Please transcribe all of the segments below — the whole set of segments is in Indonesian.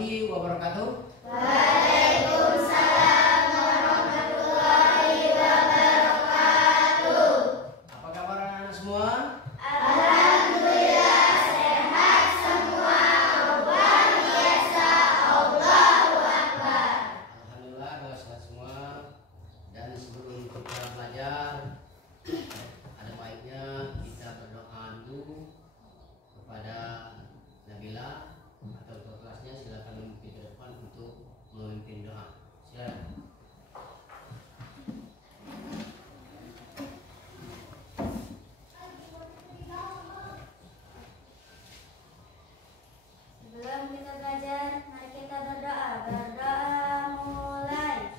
warahmatullahi wabarakatuh. Waalaikumsalam warahmatullahi wabarakatuh. Apa kabar anak-anak semua? Alhamdulillah sehat semua. Luar biasa. Allahu Akbar. Alhamdulillah kalau sehat semua. Dan sebelum kita belajar, ada baiknya kita berdoa dulu kepada Nabila atau kelasnya. Silakan memimpin ke depan untuk memimpin doa. Silakan. Sebelum kita belajar, mari kita berdoa. Berdoa mulai.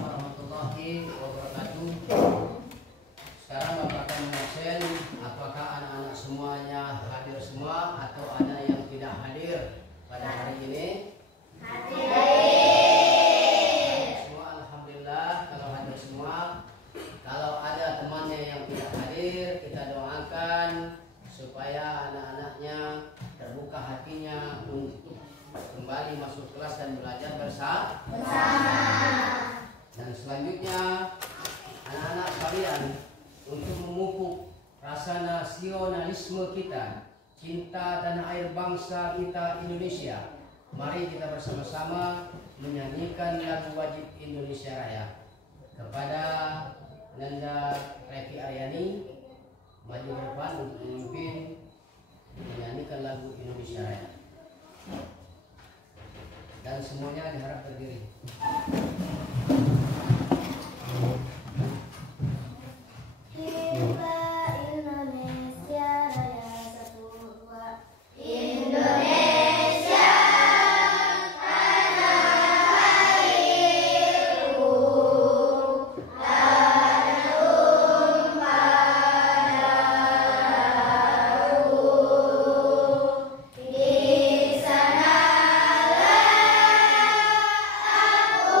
Warahmatullahi wabarakatuh. Sekarang Bapak akan mengasen apakah anak-anak semuanya hadir semua atau ada yang tidak hadir pada hari ini? Semua alhamdulillah kalau hadir semua. Kalau ada temannya yang tidak hadir, kita doakan supaya anak-anaknya terbuka hatinya untuk kembali masuk kelas dan belajar bersama. Dan selanjutnya anak-anak sekalian, untuk memupuk rasa nasionalisme kita, cinta tanah air bangsa kita Indonesia, mari kita bersama-sama menyanyikan lagu wajib Indonesia Raya. Kepada Nanda Reki Aryani, maju ke depan untuk memimpin menyanyikan lagu Indonesia Raya. Dan semuanya diharap berdiri. Kita Indonesia Raya satu dua. Indonesia tanah airku, tanah tumpah darahku. Di sanalah aku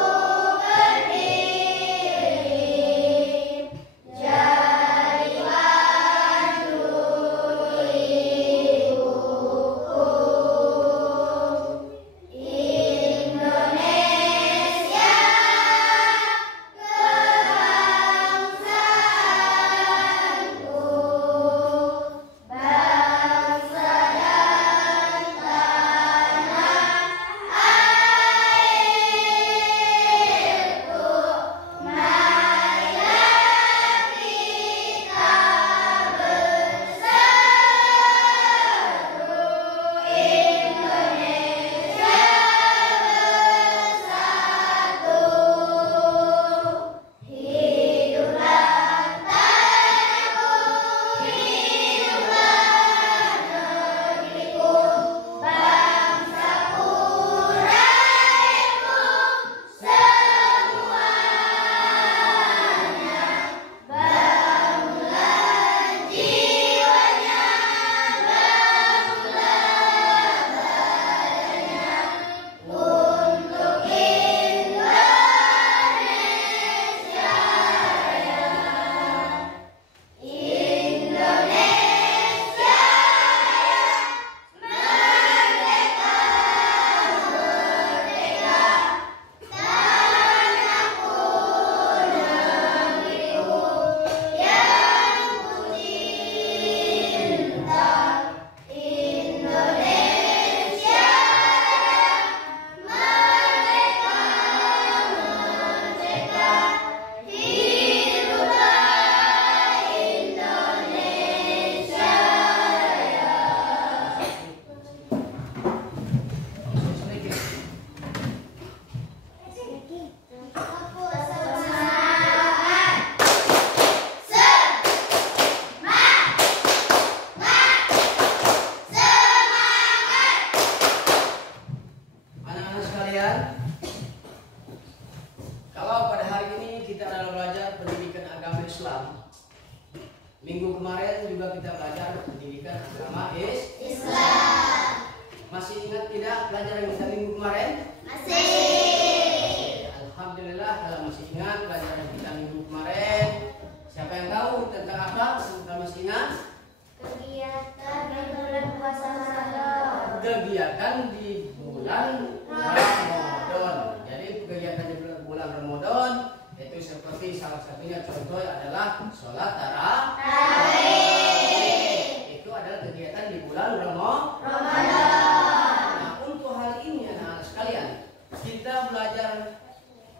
Masih ingat tidak pelajaran kita minggu kemarin? Masih. Alhamdulillah kalau masih ingat pelajaran kita minggu kemarin. Siapa yang tahu tentang apa? Kalau masih ingat? Kegiatan di bulan puasa Ramadan. Kegiatan di bulan Ramadan. Jadi kegiatan di bulan Ramadan itu seperti salah satunya contoh adalah sholat tarawih. Itu adalah kegiatan di bulan Ramadan. Nah, untuk hal ini anak-anak sekalian, kita belajar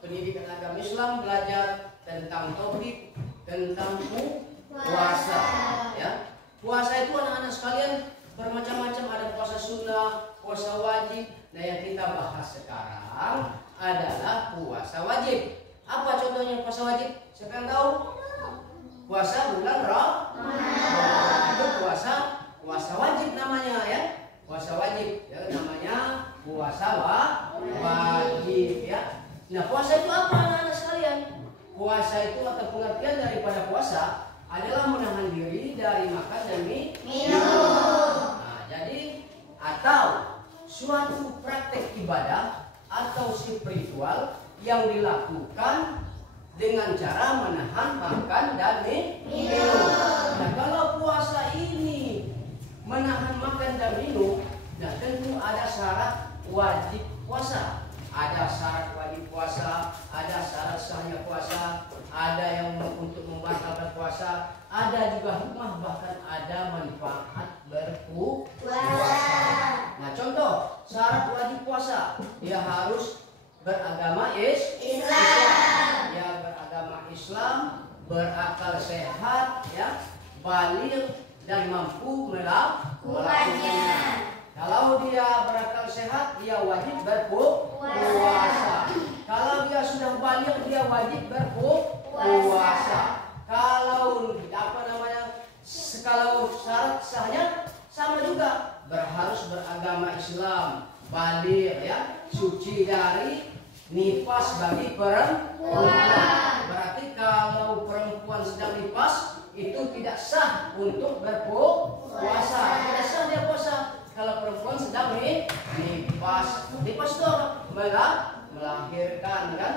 pendidikan agama Islam, belajar tentang topik tentang puasa. Ya, puasa itu anak-anak sekalian bermacam-macam, ada puasa sunnah, puasa wajib. Nah, yang kita bahas sekarang adalah puasa wajib. Apa contohnya puasa wajib? Siapa yang tahu? Puasa bulan Ramadan. Itu puasa wajib namanya ya. Puasa wajib ya, namanya puasa wajib ya. Nah, puasa itu apa anak-anak sekalian? Puasa itu atau pengertian daripada puasa adalah menahan diri dari makan dan minum. Nah, jadi atau suatu praktek ibadah atau spiritual yang dilakukan dengan cara menahan makan dan minum. Nah, kalau puasa ini menahan makan dan minum, nah tentu ada syarat wajib puasa. Ada syarat wajib puasa, ada syarat sahnya puasa, ada yang untuk membatalkan puasa, ada juga hikmah, bahkan ada manfaat berpuasa. Nah, contoh syarat wajib puasa, dia harus beragama Islam. Ya, beragama Islam, berakal sehat, ya, baligh dan mampu melakukannya. Kalau dia berakal sehat, dia wajib berpuasa. Kalau dia sudah baligh, dia wajib berpuasa. Kalau kalau syarat sahnya sama juga, harus beragama Islam, baligh ya, suci dari nifas bagi perempuan. Berarti kalau perempuan sedang nifas itu tidak sah untuk berpuasa. Tidak sah dia puasa kalau perempuan sedang nifas. Nifas itu melahirkan kan.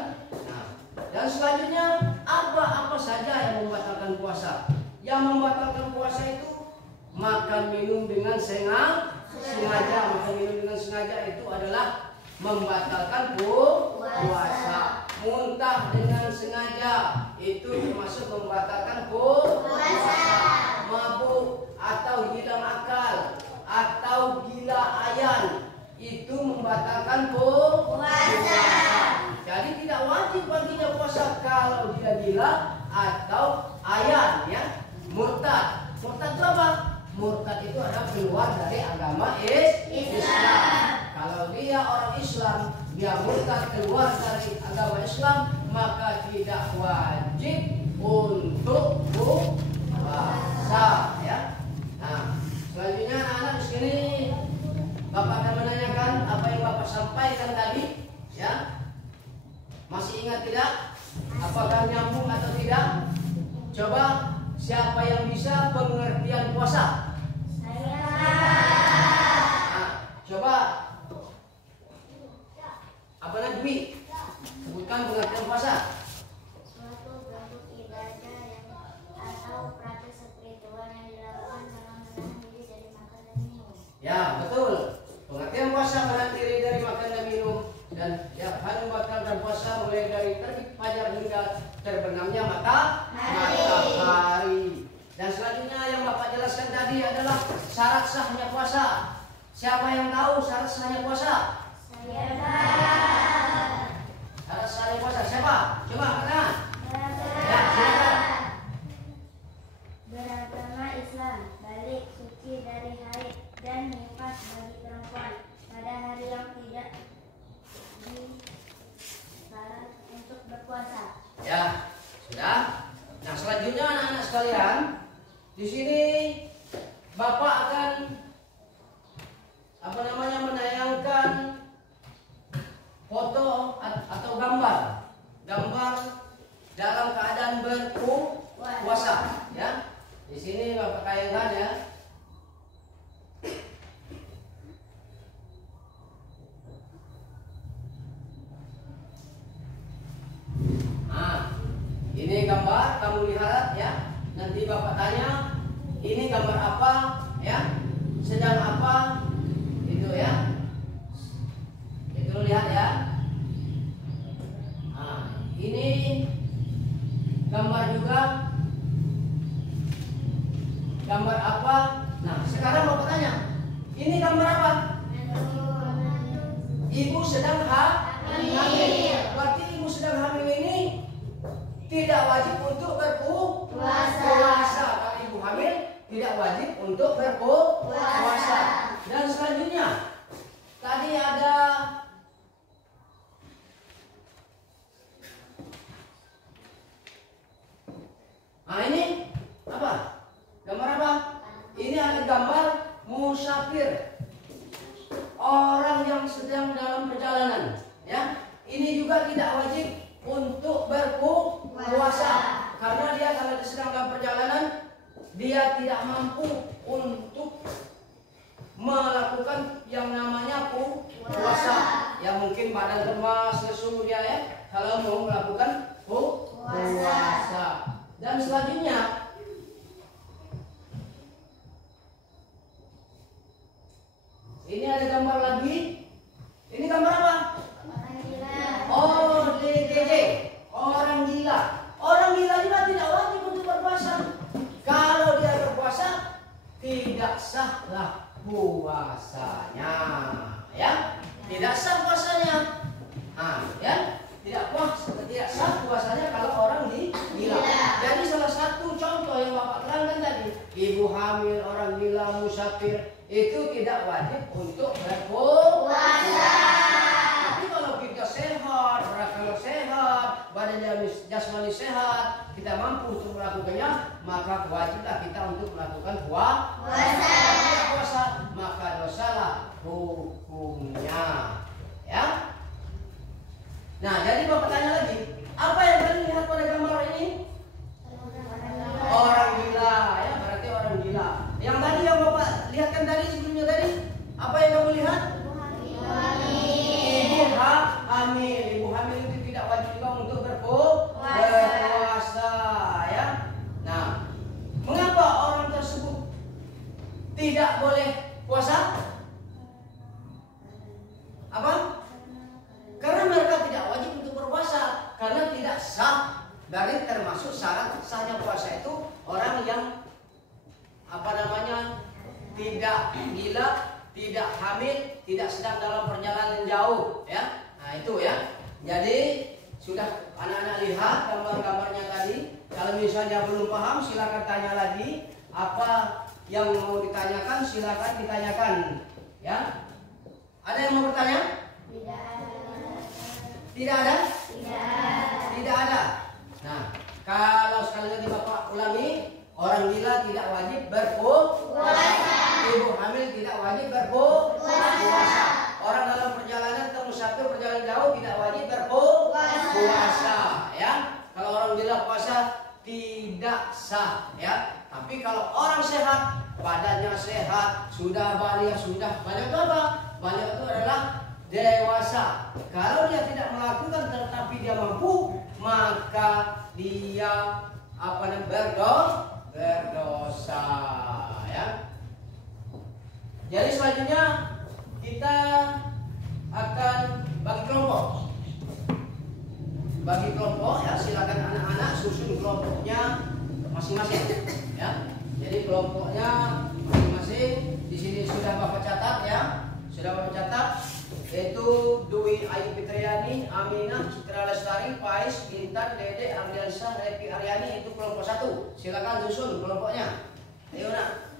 Nah, dan selanjutnya apa saja yang membatalkan puasa? Yang membatalkan puasa itu makan minum dengan sengaja. Makan minum dengan sengaja itu adalah membatalkan puasa. Muntah dengan sengaja itu termasuk membatalkan puasa. Mabuk atau hilang akal atau gila ayan itu membatalkan puasa. Jadi tidak wajib baginya puasa kalau dia gila atau ayan ya. Murtad itu apa? Murtad itu adalah keluar dari agama Islam. Kalau dia orang Islam, dia murtad keluar dari agama Islam, maka tidak wajib untuk puasa ya. Nah, selanjutnya anak-anak di sini Bapak akan menanyakan apa yang Bapak sampaikan tadi ya. Masih ingat tidak? Apakah nyambung atau tidak? Coba siapa yang bisa pengertian puasa? Saya. Nah, coba apa Najmi? Sebutkan pengertian puasa. Suatu bentuk ibadah yang atau praktek spiritual yang dilakukan dalam menahan diri dari makan dan minum. Ya, betul. Pengertian puasa menahan diri dari makan dan minum, dan ya hal membatalkan puasa mulai dari terbit fajar hingga terbenamnya matahari. Dan selanjutnya yang Bapak jelaskan tadi adalah syarat sahnya puasa. Siapa yang tahu syarat sahnya puasa? Saya. Syarat sahnya puasa siapa? Coba katakan. Ya, Beragama. silakan. Beragama Islam, balik suci dari haid dan nifas bagi perempuan pada hari yang tidak dilarang untuk berpuasa. Ya, sudah. Nah, selanjutnya anak-anak sekalian, di sini Bapak akan menayangkan foto atau gambar dalam keadaan berpuasa, ya. Di sini Bapak tayangkan ya. Bapak tanya, ini gambar apa? Ya, sedang apa? Itu ya. Itu lihat ya. Nah, ini gambar juga. Gambar apa? Nah, sekarang Bapak tanya, ini gambar apa? Ibu sedang hamil. Berarti ibu sedang hamil ini tidak wajib untuk berpuasa. Kalau ibu hamil tidak wajib untuk berpuasa. Dan selanjutnya tadi ada ini apa? Gambar apa? Ini ada gambar musafir, orang yang sedang dalam perjalanan. Ya, ini juga tidak wajib untuk berpuasa karena dia kalau sedang dalam perjalanan dia tidak mampu untuk melakukan yang namanya puasa. Ya mungkin badan lemas, lesu dia ya kalau mau melakukan puasa. Dan selanjutnya ini ada gambar lagi. Ini gambar apa? Oh, DGJ, orang gila. Orang gila juga tidak wajib untuk berpuasa. Kalau dia berpuasa, tidak sahlah puasanya, ya, tidak sah puasanya. Ya, tidak sah puasanya kalau orang gila. Jadi salah satu contoh yang Bapak terangkan tadi, ibu hamil, orang gila, musafir, itu tidak wajib untuk berpuasa. Tapi kalau kita sehat, kalau sehat, badan jasmani sehat, kita mampu untuk melakukannya, maka wajiblah kita untuk melakukan puasa. Maka dosalah hukumnya. Ya. Nah, jadi Bapak tanya lagi, apa yang kalian lihat pada gambar ini? Orang gila, ya, berarti orang gila. Yang tadi yang Bapak lihatkan tadi sebelumnya tadi, apa yang kamu lihat? Ibu hamil. Ibu hamil itu tidak wajib juga untuk berpuasa, ya. Nah, mengapa orang tersebut tidak boleh puasa? Apa? Karena mereka tidak wajib untuk berpuasa, karena tidak sah. Dari termasuk syarat sahnya puasa itu orang yang tidak gila, tidak hamil, tidak sedang dalam perjalanan jauh, ya. Nah itu ya. Jadi sudah anak-anak lihat gambar-gambarnya tadi. Kalau misalnya belum paham, silakan tanya lagi. Apa yang mau ditanyakan, silakan ditanyakan, ya. Ada yang mau bertanya? Tidak ada? Tidak ada. Nah, kalau sekali lagi Bapak ulangi, orang gila tidak wajib berpuasa. Ibu hamil tidak wajib berpuasa. Orang dalam perjalanan atau musafir perjalanan jauh tidak wajib berpuasa. Ya, kalau orang gila puasa tidak sah. Ya, tapi kalau orang sehat, badannya sehat, sudah balik, sudah banyak apa? Banyak itu adalah dewasa. Kalau dia tidak melakukan tetapi dia mampu, maka dia berdosa, ya. Jadi selanjutnya kita akan bagi kelompok. Bagi kelompok, ya, silakan anak-anak susun kelompoknya masing-masing, ya. Jadi kelompoknya masing-masing di sini sudah Bapak catat, ya. Sudah Bapak catat. Yaitu Dwi Ayu Fitriani, Aminah, Citra Lestari, Faiz, Intan, Dede, Ardiansyah, Repi Aryani, itu kelompok 1. Silakan susun kelompoknya. Ayo nak.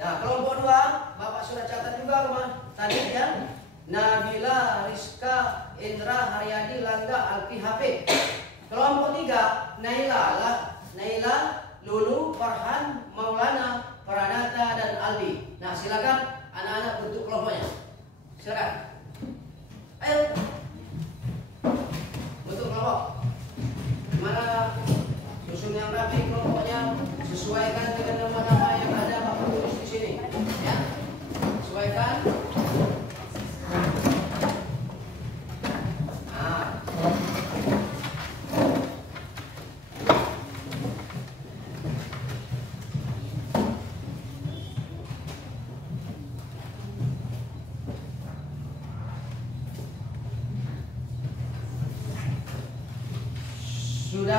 Nah, kelompok 2 Bapak sudah catat juga rumah tadi, ya. Nabila, Rizka, Indra, Haryadi, Langga, Alfi, Hafid. Kelompok 3 Naila, Lulu, Farhan, Maulana, Pranata, dan Aldi. Nah, silakan anak-anak bentuk kelompoknya. Silakan. Ayo untuk kelompok. Mana susun yang rapi kelompoknya, sesuaikan dengan nama-nama yang ada Bapak tulis di sini, ya. Sesuaikan. Nah.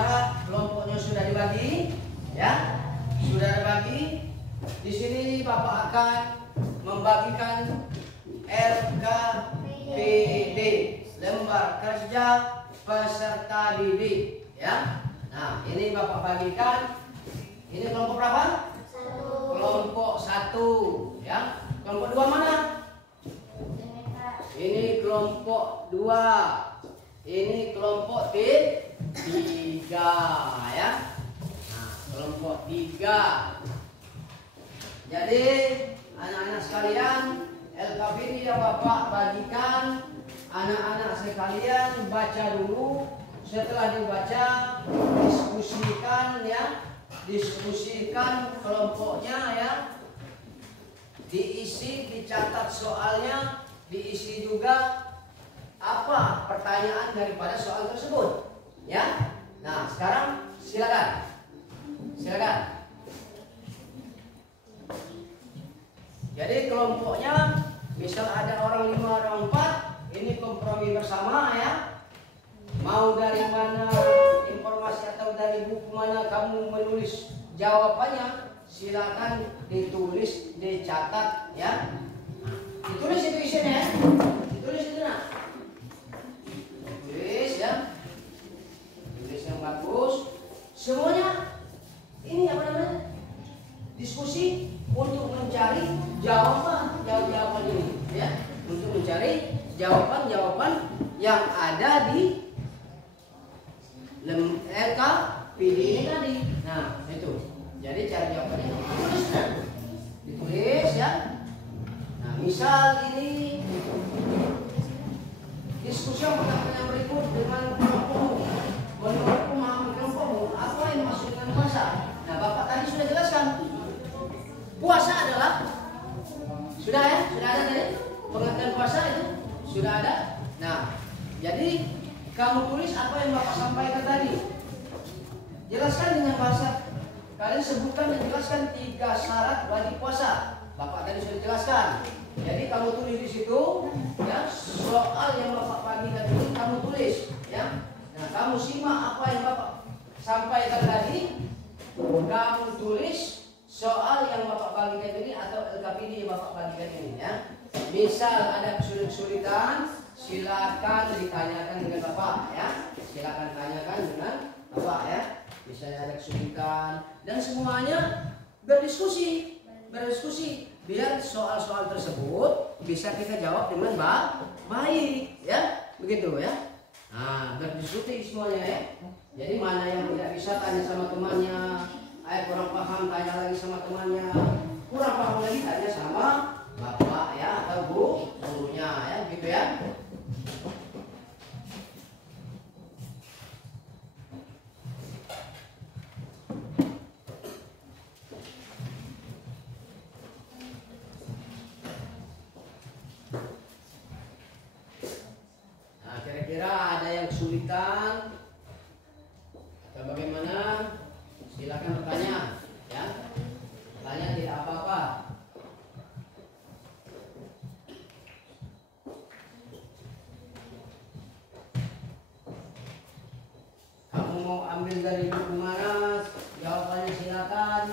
Apakah kelompoknya sudah dibagi? Ya, sudah dibagi. Di sini Bapak akan membagikan LKPD, lembar kerja peserta didik. Ya, nah ini Bapak bagikan. Ini kelompok berapa? 1. Kelompok 1. Ya, kelompok 2 mana? Ini kelompok 2. Ini kelompok 3 ya. Nah, kelompok 3. Jadi anak-anak sekalian, LKPD yang Bapak bagikan, anak-anak sekalian baca dulu. Setelah dibaca, diskusikan ya. Diskusikan kelompoknya ya. Diisi, dicatat soalnya, diisi juga apa pertanyaan daripada soal tersebut ya. Nah sekarang silakan jadi kelompoknya misal ada orang 5 orang 4, ini kompromi bersama ya. Mau dari mana informasi atau dari buku mana kamu menulis jawabannya, silakan ditulis, dicatat ya. Ditulis itu isinya ya. Ditulis itu nah. Tulis ya. Tulis yang bagus. Semuanya ini apa namanya? Diskusi untuk mencari jawaban ini ya. Untuk mencari jawaban yang ada di LKPD ini tadi. Nah, itu. Jadi cari jawabannya ditulis ya. Nah, misal ini diskusi yang berikut dengan kelompokmu. Menurut pemahaman kelompokmu, apa yang maksud dengan puasa? Nah, Bapak tadi sudah jelaskan. Puasa adalah sudah ya, sudah ada tadi pengertian puasa itu sudah ada. Nah, jadi kamu tulis apa yang Bapak sampaikan tadi. Jelaskan dengan bahasa kalian, sebutkan dan jelaskan 3 syarat bagi puasa. Bapak tadi sudah jelaskan. Jadi kamu tulis di situ ya, soal yang Bapak bagikan ini kamu tulis ya. Nah, kamu simak apa yang Bapak sampaikan tadi. Kamu tulis soal yang Bapak bagikan ini atau LKPD yang Bapak bagikan ini ya. Misal ada kesulitan, silakan ditanyakan dengan Bapak ya. Silakan tanyakan dengan Bapak ya. Misalnya ada kesulitan dan semuanya berdiskusi biar soal-soal tersebut bisa kita jawab dengan baik ya, begitu ya. Nah, berdiskusi semuanya ya. Jadi mana yang tidak bisa tanya sama temannya, kurang paham tanya lagi sama temannya, kurang paham lagi tanya sama Bapak ya atau Bu gurunya ya, gitu ya. Nah, kira-kira ada yang kesulitan atau bagaimana? Silakan bertanya ya. Tanya tidak apa-apa. Kamu mau ambil dari buku mana? Jawabannya silakan.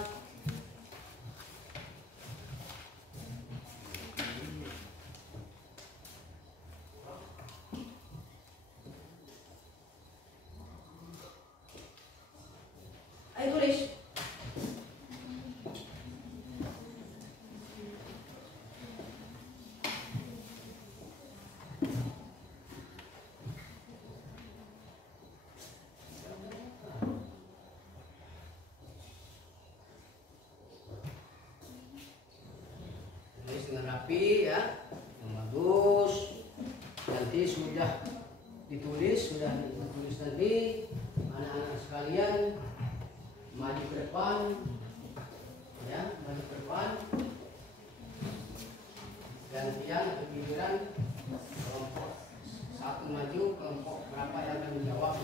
Ayo tulis. Tulis dengan rapi ya, yang bagus. Nanti sudah ditulis nanti anak-anak sekalian maju ke depan ya, maju ke depan, gantian atau giliran kelompok 1 maju, kelompok berapa yang akan menjawab.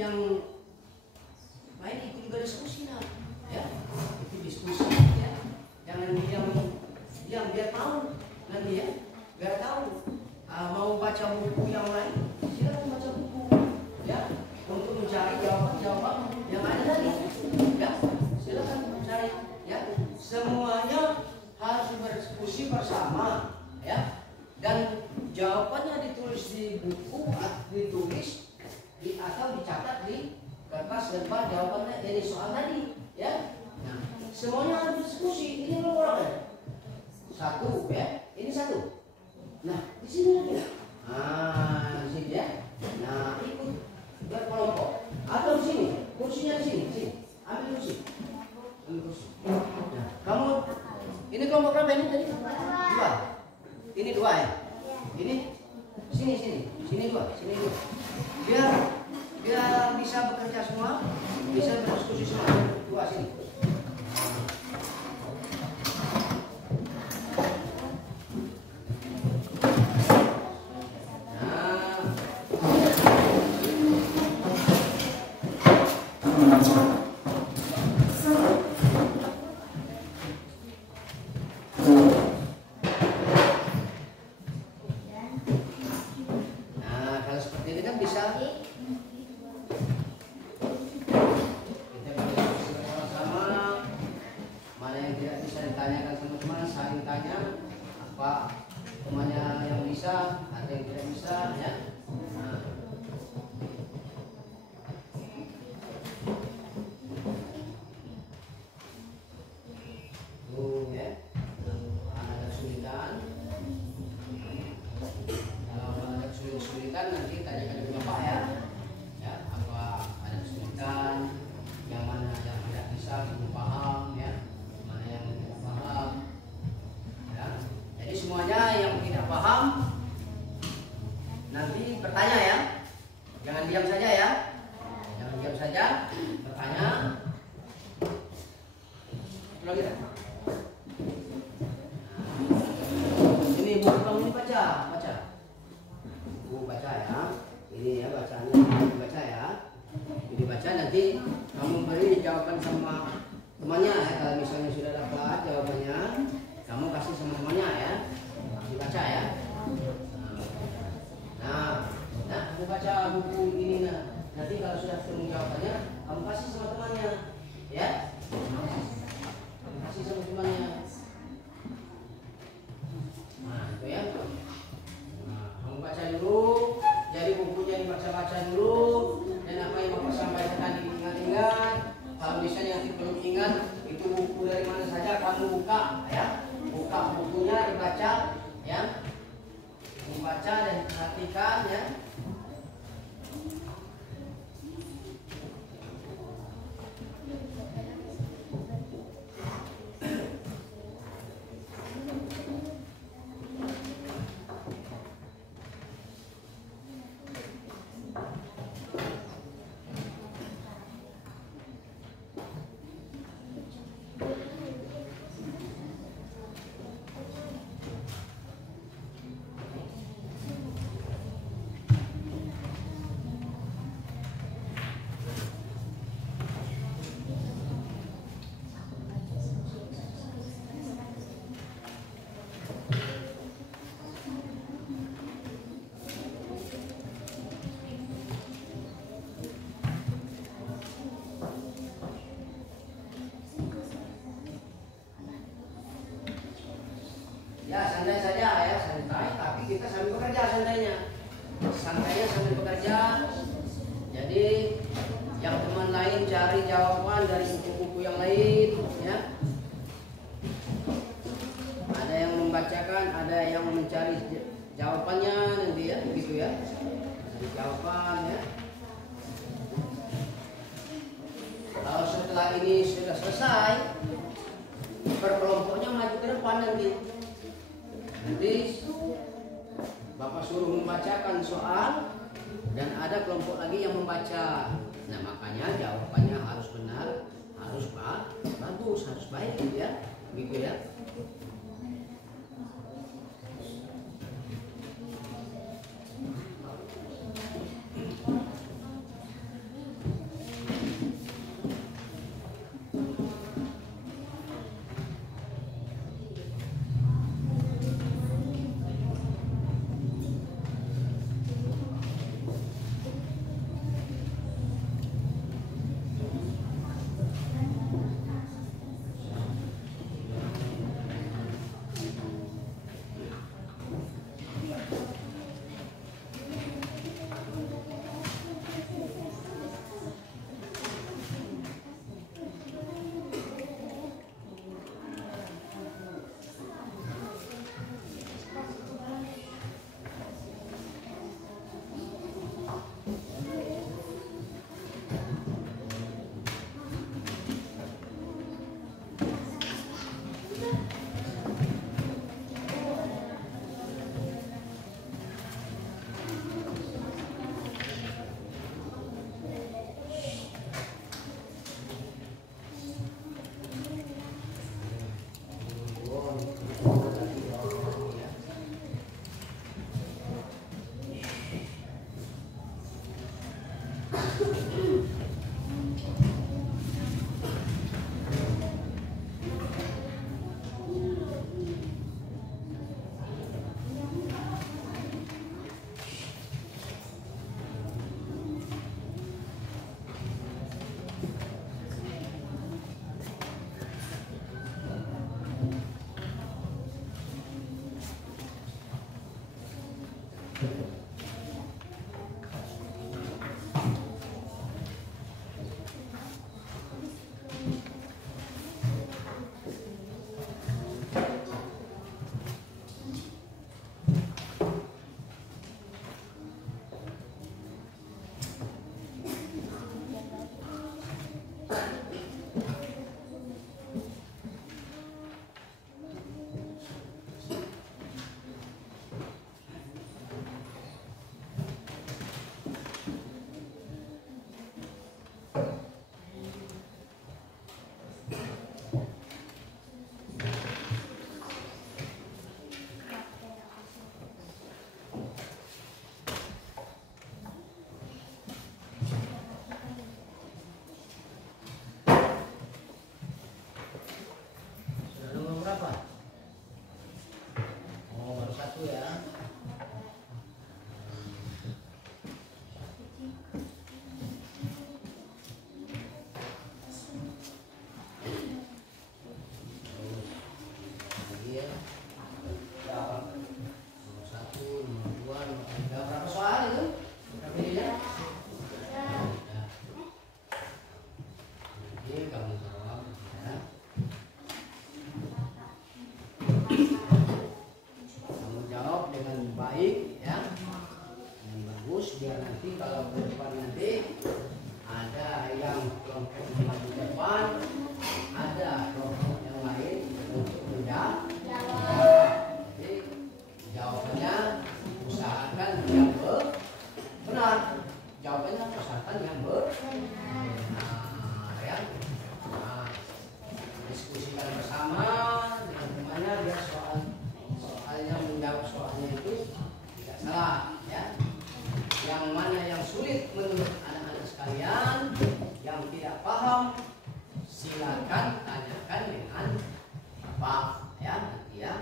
yang lain ikut juga diskusi nah, ya itu diskusi ya, jangan diam biar tahu nanti ya, biar tahu. Mau baca buku yang lain silakan baca buku ya, untuk mencari jawaban yang ada tadi ya, silakan cari ya, semuanya harus berdiskusi bersama ya, dan jawabannya ditulis di buku, ditulis atau dicatat di kertas lembar jawabannya dari soal tadi ya. Nah, semuanya harus diskusi. Ini berapa ya? Satu ya, ini satu. Nah, di sini lagi. Nah, di sini ya. Nah, ikut berkelompok atau di sini, kursinya di sini, sini. Ambil kursi. Nah, kamu ini kelompok berapa ini tadi? Dua. Ini dua ya. Ini sini dua. Biar bisa bekerja semua, bisa berdiskusi semua. Dua sini. Ya santai saja ya, santai, tapi kita sambil bekerja santainya sambil bekerja. Jadi yang teman lain cari jawaban dari buku-buku yang lain ya. Ada yang membacakan, ada yang mencari jawabannya nanti ya, begitu ya. Jawaban ya. Kalau setelah ini sudah selesai, berkelompoknya maju ke depan nanti. Nanti Bapak suruh membacakan soal dan ada kelompok lagi yang membaca. Nah makanya jawabannya harus benar, harus bagus, harus baik ya, begitu ya. Sudah nomor berapa? Oh, baru satu ya. Lagi ya. Nomor satu, nomor dua, nomor tiga. Berapa soal itu? Berapa ininya? Ya. Nanti kamu jawab ya. Kamu jawab dengan baik ya, dengan bagus, biar nanti kalau ke depan nanti ada yang kelompok maju ke depan, ada kelompok yang lain untuk menjawab. Jadi jawabannya usahakan yang benar, jawabannya usahakan yang benar ya. Nah, diskusikan bersama dengan temannya biar soalnya menjawab soalnya itu tidak salah ya. Yang mana yang sulit menurut anak-anak sekalian, yang tidak paham, silakan tanyakan dengan Bapak ya nanti ya.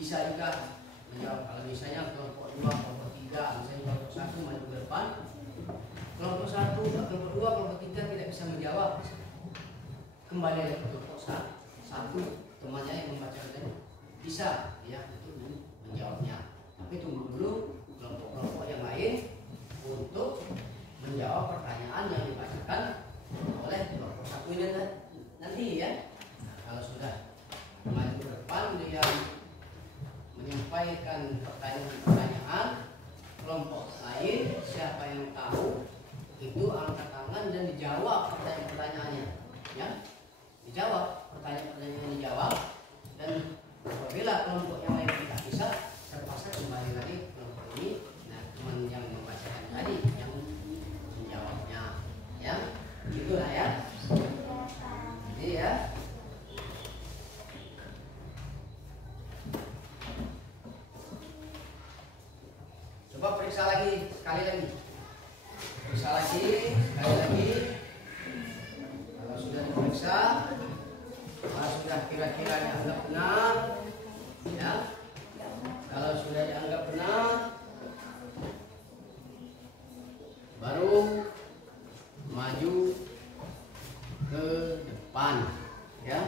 bisa juga menjawab. Kalau misalnya kelompok 2, kelompok 3, misalnya kelompok 1 maju ke depan, kelompok 1, kelompok 2, kelompok 3 tidak bisa menjawab, kembali lagi ke kelompok 1, temannya yang membaca tadi bisa ya untuk menjawabnya. Tapi tunggu dulu kelompok-kelompok yang lain untuk menjawab pertanyaan yang dibacakan oleh kelompok 1 ini nanti ya. Nah, kalau sudah maju ke depan dia menyampaikan pertanyaan-pertanyaan, kelompok lain siapa yang tahu itu angkat tangan dan dijawab pertanyaan-pertanyaannya ya, dijawab pertanyaan-pertanyaan yang dijawab. Dan apabila kelompok yang lain tidak bisa, terpaksa kembali lagi ke kelompok ini. Nah, teman yang membacakan tadi yang menjawabnya ya, gitulah ya. Jadi ya, coba periksa lagi sekali lagi. Periksa lagi sekali lagi. Kalau sudah diperiksa, kalau sudah kira-kira dianggap benar, ya. Kalau sudah dianggap benar, baru maju ke depan, ya.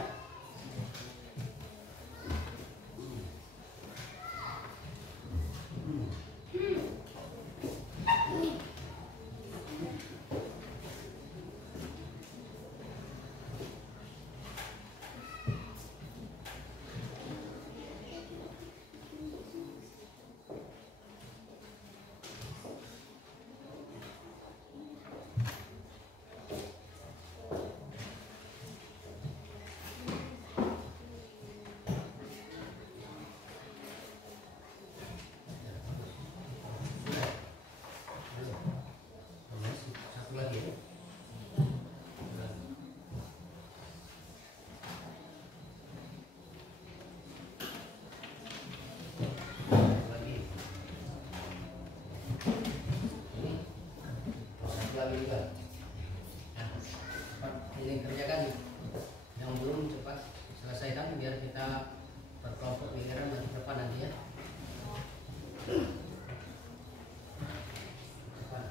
Satu lagi ya. Satu lagi juga. Nah, cepat ini kerjakan yang belum cepat selesaikan biar kita berkelompok pikiran maju ke depan nanti ya. Cepat.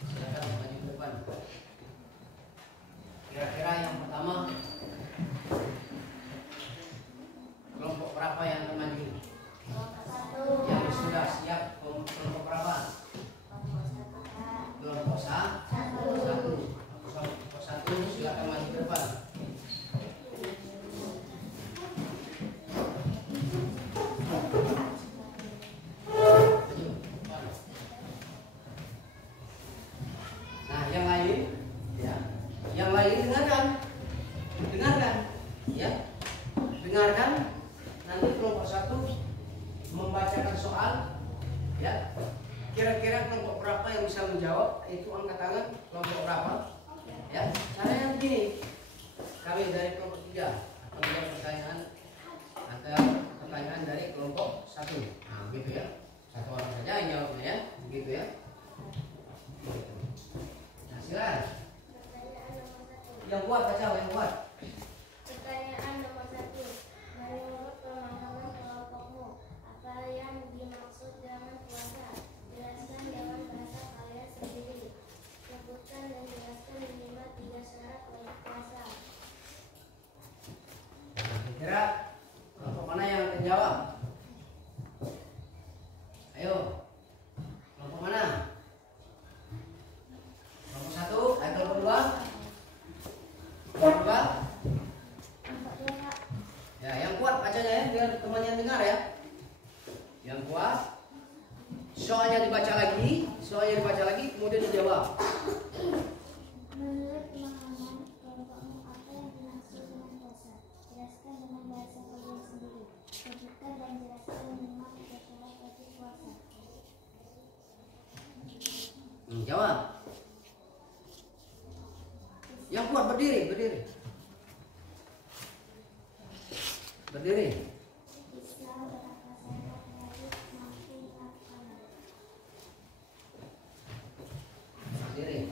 Silakan maju ke depan. Kira-kira yang pertama kelompok berapa yang akan maju? Kelompok 1. Yang sudah siap kelompok berapa? Kelompok 1. Kelompok satu. Kelompok 1 silakan maju ke depan. Maju ke depan. Nah, yang lain ya. Yang lain dengarkan. Dengarkan ya. Dengarkan nanti kelompok 1 membacakan soal ya. Kira-kira kelompok berapa yang bisa menjawab? Itu angkat tangan. Kelompok berapa? Ya. Caranya begini. Kami dari kelompok 3 akan menjawab pertanyaan, ada pertanyaan dari kelompok 1. Nah, begitu ya. Satu orang saja Yang kuat baca, yang kuat. Pertanyaan nomor 1. Menurut pemahaman kelompokmu, apa yang dimaksud dengan puasa? Jelaskan dengan bahasa kalian sendiri. Sebutkan dan jelaskan minimal 3 syarat wajib puasa. Kira kelompok mana yang akan jawab? Ayo, kelompok mana? Kelompok 1, kelompok 2? Kelompok 2? Ya, yang kuat bacanya ya, biar temannya dengar ya. Yang kuat. Soalnya dibaca lagi, kemudian dijawab. Menurut pemahaman kelompokmu, apa yang dimaksud dengan puasa? Jelaskan dengan bahasa kalian sendiri. Sebutkan dan jelaskan minimal 3 syarat wajib puasa. Jawab. Yang kuat berdiri. Islam berakal sehat, wajib mampu melakukannya. Berdiri.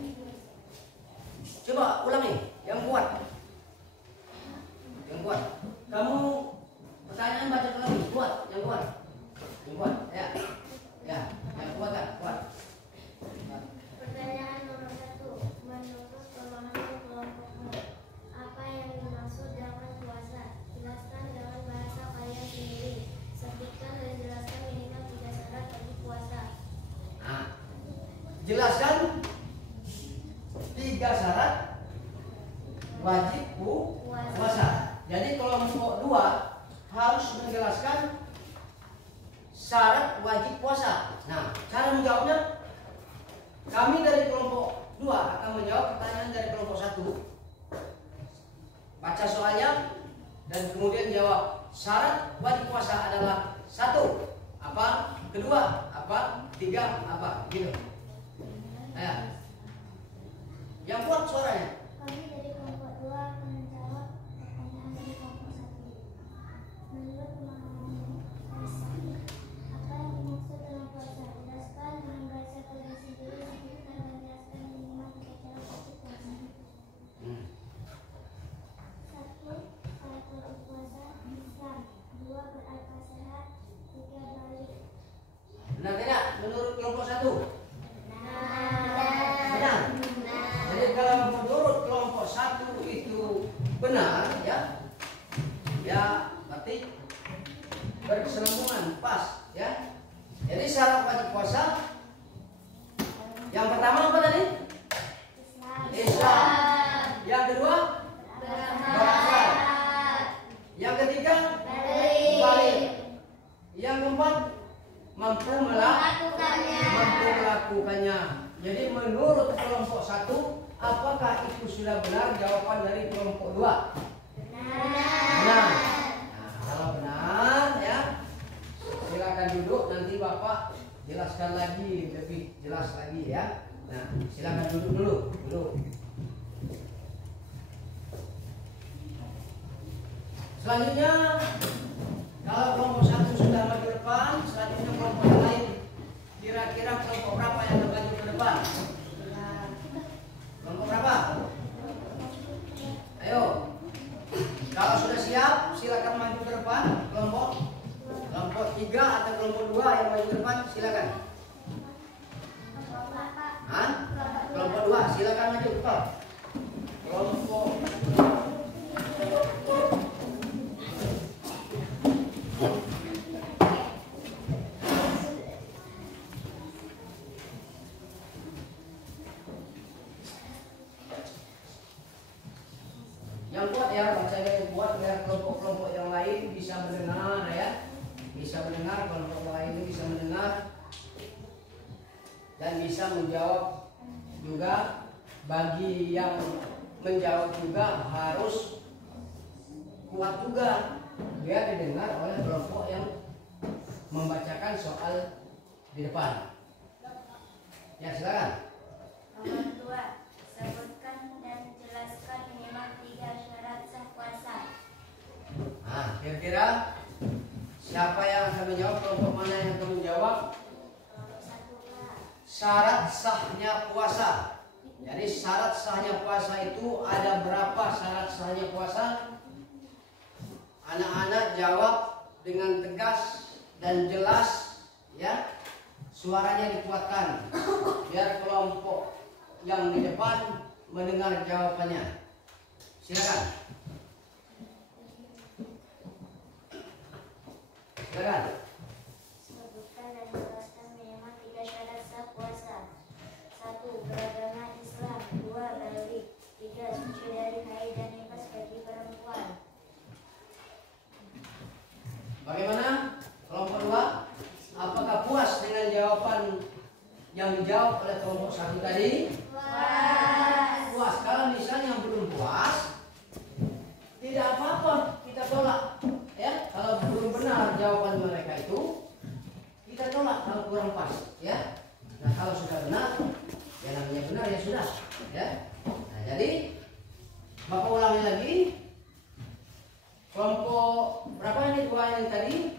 Coba ulangi, yang kuat. Kamu pertanyaan baca lagi, kuat, yang kuat. Ya, yang kuat kan, kuat. Pertanyaan nomor 1. Menurut pemahaman kelompokmu, apa yang dimaksud dengan puasa? Jelaskan dengan bahasa kalian sendiri. Sebutkan dan jelaskan minimal 3 syarat wajib puasa. Nah, jelaskan 3 syarat wajib puasa. Jadi kelompok 2 harus menjelaskan syarat wajib puasa. Nah, cara menjawabnya, kami dari kelompok 2 akan menjawab pertanyaan dari kelompok 1. Baca soalnya dan kemudian jawab. Syarat wajib puasa adalah 1 apa, kedua apa, 3 apa, gitu. Nah, yang kuat suaranya. Kami dari kelompok 2 akan menjawab pertanyaan dari kelompok 1. Menurut pemahamanmu, puasa, apa yang dimaksud dengan puasa? Jelaskan dengan bahasa kalian sendiri. Sebutkan dan jelaskan minimal 3 syarat wajib puasa. 1. Syarat wajib puasa Islam. 2. Berakal sehat. 3. Balik. Benar tidak menurut kelompok 1? Benar. Jadi kalau menurut kelompok 1 itu benar ya berarti berkesinambungan, pas ya. Jadi syarat wajib puasa yang pertama apa tadi? Islam. Yang kedua berakal. Yang ketiga balik. Yang keempat mampu melakukannya. Jadi menurut kelompok 1, apakah itu sudah benar jawaban dari kelompok 2? Benar. Nah, kalau benar ya, silakan duduk, nanti Bapak jelaskan lagi, lebih jelas lagi ya. Nah, silakan duduk dulu. Selanjutnya, kalau kelompok 1 sudah maju depan, selanjutnya kelompok yang lain. Kira-kira kelompok berapa yang akan maju ke depan? Kelompok berapa? Ayo. Kalau sudah siap, silakan maju ke depan. Kelompok 3 atau kelompok 2 yang maju ke depan, silakan. Kelompok 2, silakan maju ke depan. Kelompok yang kuat ya, bacanya yang kuat biar kelompok-kelompok yang lain bisa mendengar ya. Bisa mendengar, kelompok yang lain bisa mendengar dan bisa menjawab juga. Bagi yang menjawab juga harus kuat juga biar didengar oleh kelompok yang membacakan soal di depan. Ya, silakan. Nomor 2. Sebutkan dan jelaskan minimal 3 syarat sah puasa. Nah, kira-kira siapa yang akan menjawab? Kelompok mana yang akan menjawab? Kelompok 1, Pak. Syarat sahnya puasa. Jadi Jadi syarat sahnya puasa itu ada berapa syarat sahnya puasa? Anak-anak jawab dengan tegas dan jelas, ya. Suaranya dikuatkan biar kelompok yang di depan mendengar jawabannya. Silakan. Silakan. Sebutkan dan jelaskan minimal 3 syarat sah puasa. 1. Beragama Islam. 2. Balik. 3. Suci dari haid dan nifas bagi perempuan. Bagaimana? Kelompok 2, apakah puas dengan jawaban yang dijawab oleh kelompok 1 tadi? Puas. Puas. Kalau misalnya belum puas, tidak apa-apa, kita tolak. Ya, kalau belum benar jawaban mereka itu, kita tolak kalau kurang pas. Ya. Nah, kalau sudah benar, ya namanya benar ya sudah. Ya. Nah, jadi Bapak ulangi lagi. Kelompok berapa ini dua yang tadi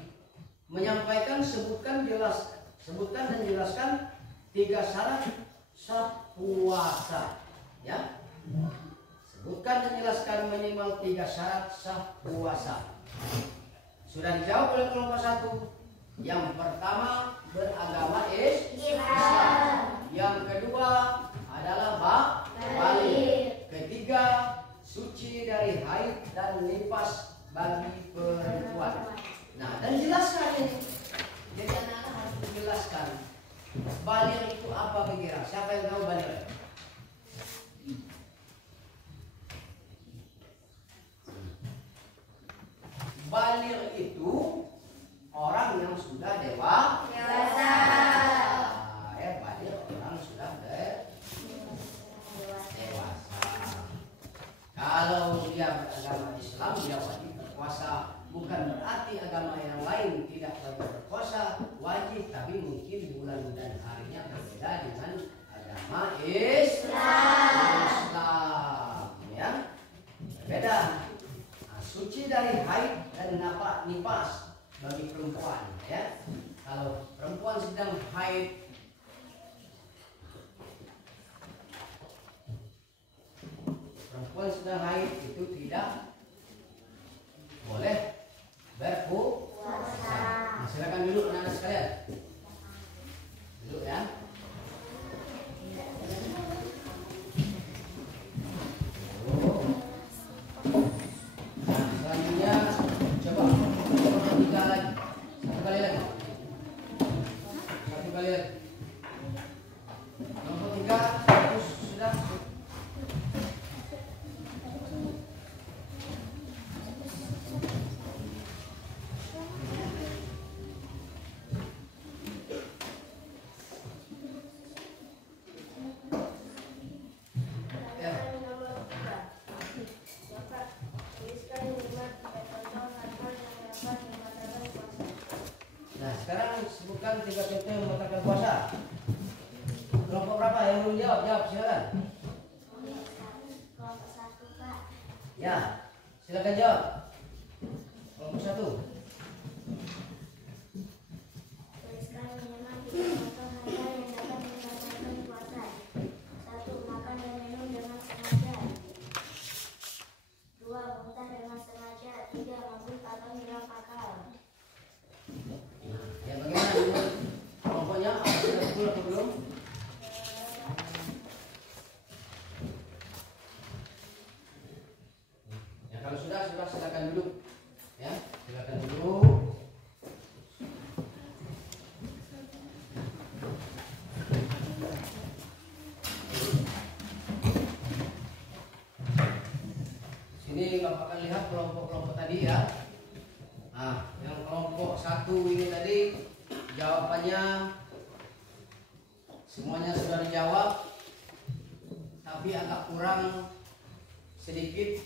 menyampaikan sebutkan dan jelaskan 3 syarat sah puasa. Ya. Sebutkan dan jelaskan minimal 3 syarat sah puasa. Sudah dijawab oleh kelompok 1. Yang pertama beragama Islam. Yang kedua adalah balik. Ketiga suci dari haid dan nifas bagi perempuan. Nah, dan jelaskan ini. Jadi anak-anak harus menjelaskan balik itu apa kira-kira? Siapa yang tahu balik? Balik itu orang yang sudah dewasa. Ya, balik orang sudah dewasa. Kalau dia beragama Islam, dia wajib berpuasa. Bukan berarti agama yang lain tidak wajib berpuasa, wajib, tapi mungkin bulan dan harinya berbeda dengan agama Islam. Ya, berbeda. Suci dari haid dan nifas bagi perempuan, ya. Kalau perempuan sedang haid, itu tidak boleh berpuasa. Nah, silakan duduk anak-anak sekalian. Duduk ya. Selanjutnya coba tiga lagi, satu kali lagi. Nomor 3 terus sudah. Nah, sekarang sebutkan 3 contoh yang membatalkan puasa. Kelompok berapa yang belum jawab? Jawab, silakan. Kelompok 1, Pak. Ya, silakan jawab. Kelompok 1. Tuliskan minimal 3 contoh hal yang dapat membatalkan puasa. 1. Makan dan minum dengan sengaja. 2. Muntah dengan sengaja. 3. Mabuk atau hilang akal. Ya, bagaimana menurut kelompoknya? Apa sudah betul atau belum? Ya, kalau sudah silakan duduk. Ya, silakan duduk. Sini Bapak akan lihat kelompok-kelompok tadi ya. Nah, yang kelompok 1 ini tadi jawabannya semuanya sudah dijawab, tapi agak kurang sedikit,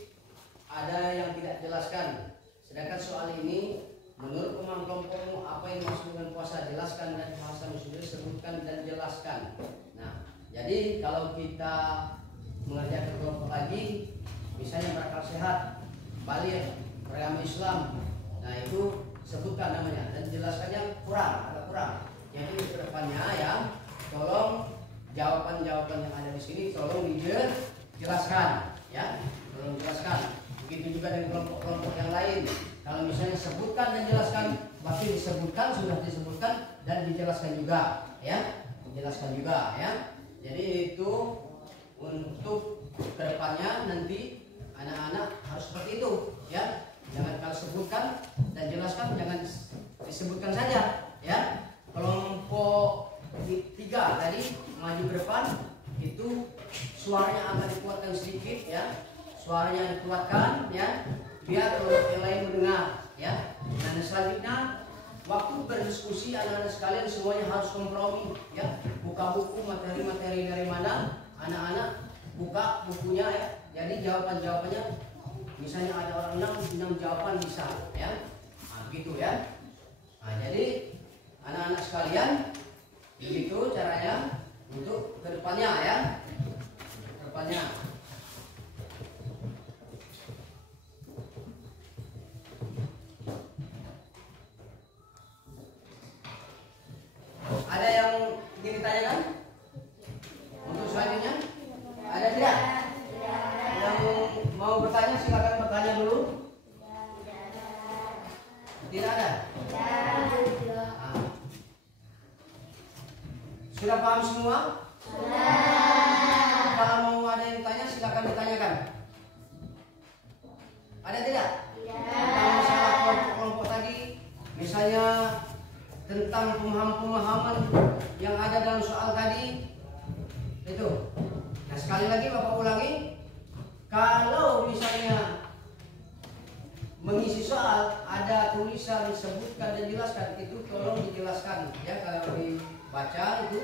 ada yang tidak jelaskan. Sedangkan soal ini menurut pemahaman kelompokmu apa yang dimaksud dengan puasa, jelaskan, dan bahasamu sendiri sebutkan dan jelaskan. Nah, jadi kalau kita mengerjakan kelompok lagi, misalnya berakal sehat, balik, beragama Islam, nah itu sebutkan namanya dan jelaskannya agak kurang. Jadi kedepannya ya tolong jawaban-jawaban yang ada di sini tolong dijelaskan, ya. Tolong jelaskan. Begitu juga dengan kelompok-kelompok yang lain. Kalau misalnya sebutkan dan jelaskan, berarti disebutkan, sudah disebutkan dan dijelaskan juga, ya. Dijelaskan juga, ya. Jadi itu untuk kedepannya nanti anak-anak harus seperti itu, ya. Jangan kalau sebutkan dan jelaskan, jangan disebutkan saja, ya. Kelompok 3 tadi maju ke depan, itu suaranya agak dikuatkan sedikit, ya. Suaranya dikuatkan, ya, biar kelompok yang lain mendengar, ya. Dan selanjutnya waktu berdiskusi anak-anak sekalian semuanya harus kompromi, ya. Buka buku materi-materi dari mana, anak-anak buka bukunya, ya. Jadi jawaban-jawabannya misalnya ada orang 6 jawaban bisa, ya. Nah, gitu ya. Nah, jadi anak-anak sekalian begitu caranya untuk kedepannya, ya. Kedepannya. Ada yang ingin ditanyakan? Untuk selanjutnya? Ada tidak? Yang mau bertanya silakan bertanya dulu. Tidak ada? Nah. Sudah paham semua? Sudah. Kalau mau ada yang tanya silakan ditanyakan. Ada tidak? Tentang masalah kelompok-kelompok tadi, misalnya tentang pemahaman-pemahaman yang ada dalam soal tadi itu. Nah, sekali lagi Bapak ulangi, kalau misalnya mengisi soal ada tulisan sebutkan dan jelaskan, itu tolong dijelaskan, ya. Kalau dibaca itu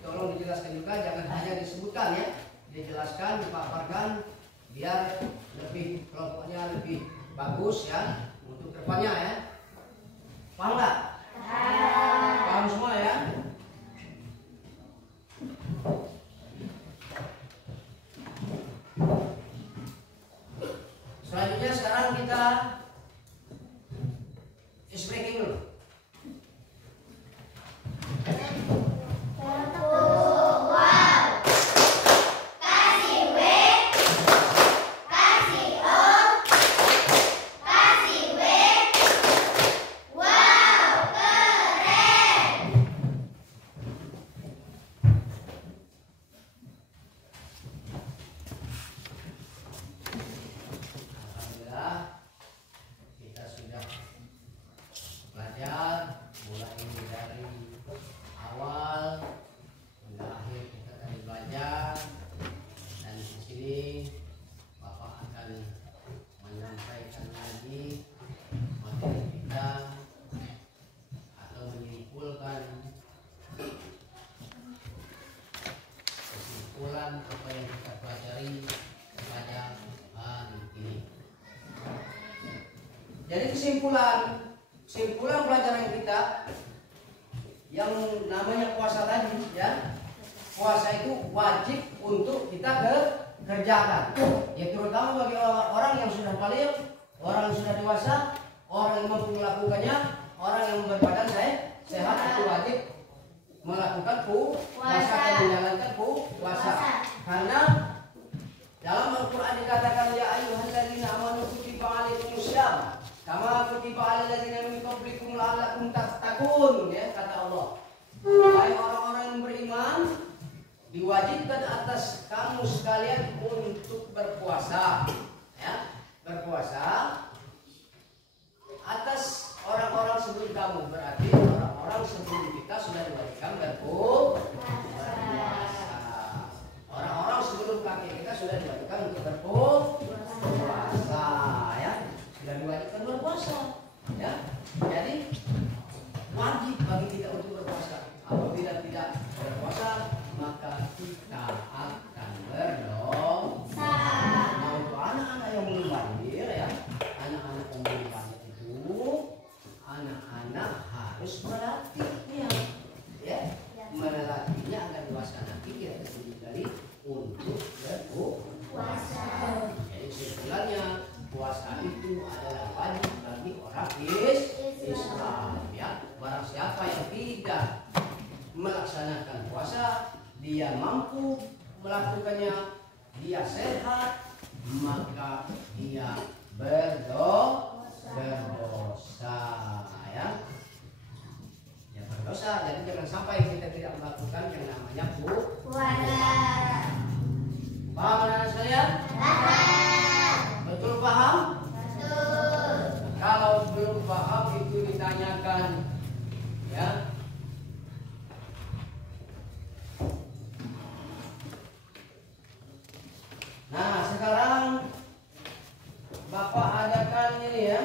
tolong dijelaskan juga, jangan hanya disebutkan, ya. Dijelaskan, dipaparkan biar lebih kelompoknya lebih bagus, ya, untuk depannya, ya. Paham nggak? Paham semua, ya? Selanjutnya sekarang kita ice breaking dulu. Apa yang kita pelajari pada hari ini. Jadi kesimpulan pelajaran kita yang namanya puasa tadi, ya. Puasa itu wajib untuk kita kerjakan. Ya, terutama bagi orang yang sudah balik, orang yang sudah dewasa, orang yang mampu melakukannya, orang yang berbadan sehat itu wajib melakukan puasa dan menjalankan puasa. Karena dalam Al-Quran dikatakan, ya ayyuhalladzina amanu kutiba alaikumusiyam kama kutiba alal ladzina min qablikum la'allakum tattaqun, ya, kata Allah. Hai orang-orang yang beriman, diwajibkan atas kamu sekalian untuk berpuasa, ya, berpuasa atas orang-orang sebelum kamu, berarti orang-orang sebelum kita sudah diwajibkan berpuasa. Orang-orang sebelum kakek kita sudah diwajibkan untuk berpuasa, ya, sudah diwajibkan berpuasa, ya. Jadi wajib bagi kita untuk berpuasa. Apabila tidak berpuasa, maka kita akan berdosa. Nah, untuk anak sholat, maka dia berdosa, ya. Ya berdosa. Jadi jangan sampai kita tidak melakukan yang namanya puasa. Paham anak sekalian? Betul paham? Betul. Kalau belum paham itu ditanyakan, ya. Nah sekarang Bapak adakan ini ya,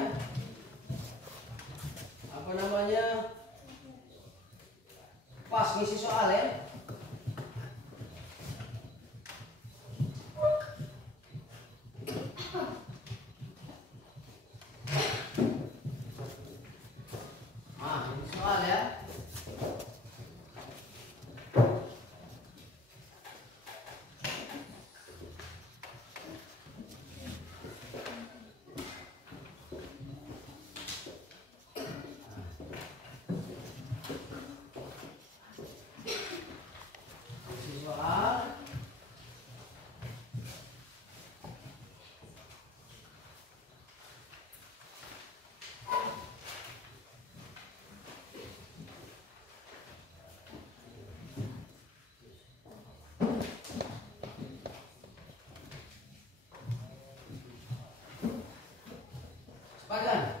apa namanya, pas ngisi soal ya. Nah ini soal ya. Sepakat?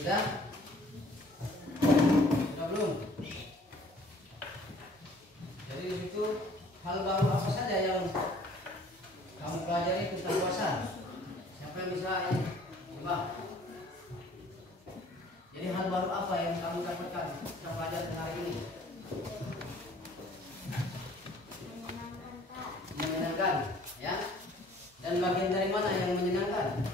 Sudah? Sudah belum? Jadi di situ hal baru apa saja yang kamu pelajari tentang puasa? Siapa yang bisa ini? Coba. Jadi hal baru apa yang kamu dapatkan kita pelajari hari ini? Menyenangkan, ya. Dan bagian dari mana yang menyenangkan?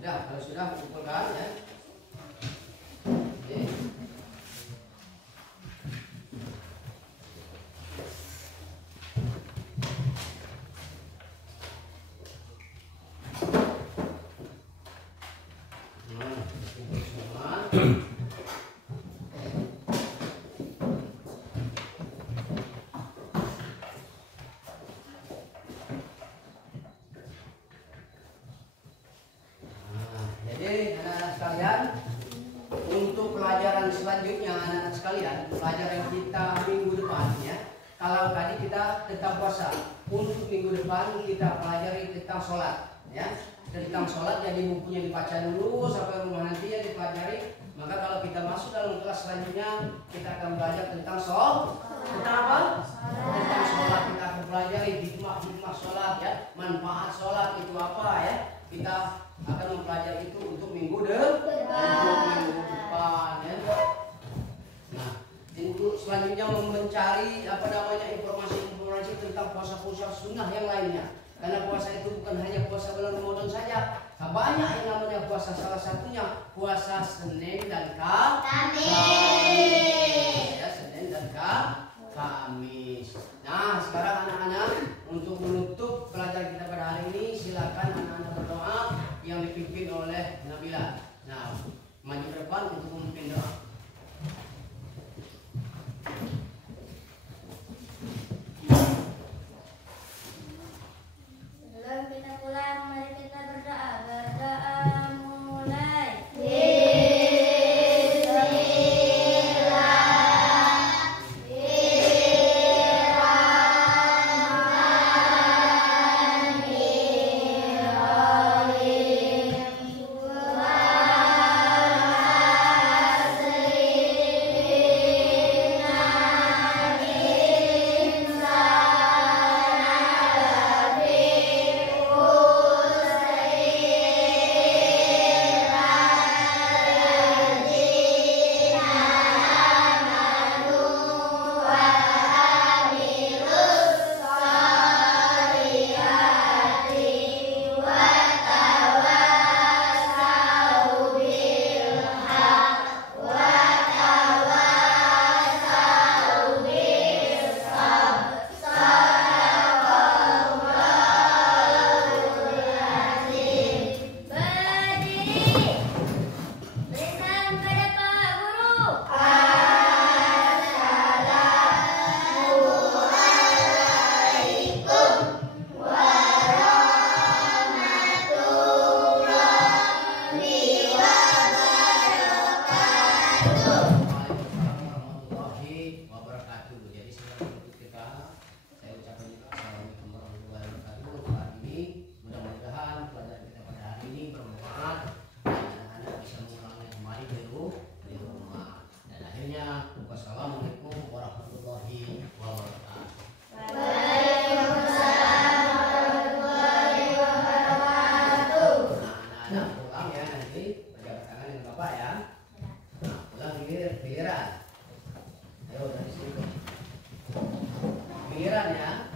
Kalau sudah kumpulkan ya. Oke. Sekalian, untuk pelajaran selanjutnya anak-anak sekalian, pelajaran kita minggu depan ya. Kalau tadi kita tentang puasa, untuk minggu depan kita pelajari tentang sholat ya. Tentang sholat, jadi bukunya dibaca dulu sampai rumah nanti ya dipelajari. Maka kalau kita masuk dalam kelas selanjutnya, kita akan belajar tentang sholat. Tentang apa? Tentang sholat. Kita akan pelajari hikmah sholat ya, manfaat sholat itu apa ya. Kita akan mempelajari itu untuk minggu depan ya. Nah, untuk selanjutnya mencari apa namanya informasi tentang puasa-puasa sunnah yang lainnya. Karena puasa itu bukan hanya puasa bulan Ramadan saja. Banyak yang namanya puasa, salah satunya puasa Senin dan Kamis. Ya, Senin dan Kamis. Nah, sekarang anak-anak untuk menutup pelajaran kita pada hari ini, silakan anak-anak berdoa yang dipimpin oleh Nabila. Nah, maju ke depan untuk memimpin doa. Sebelum kita pulang, mari kita berdoa. Berdoa mulai. pikiran ya.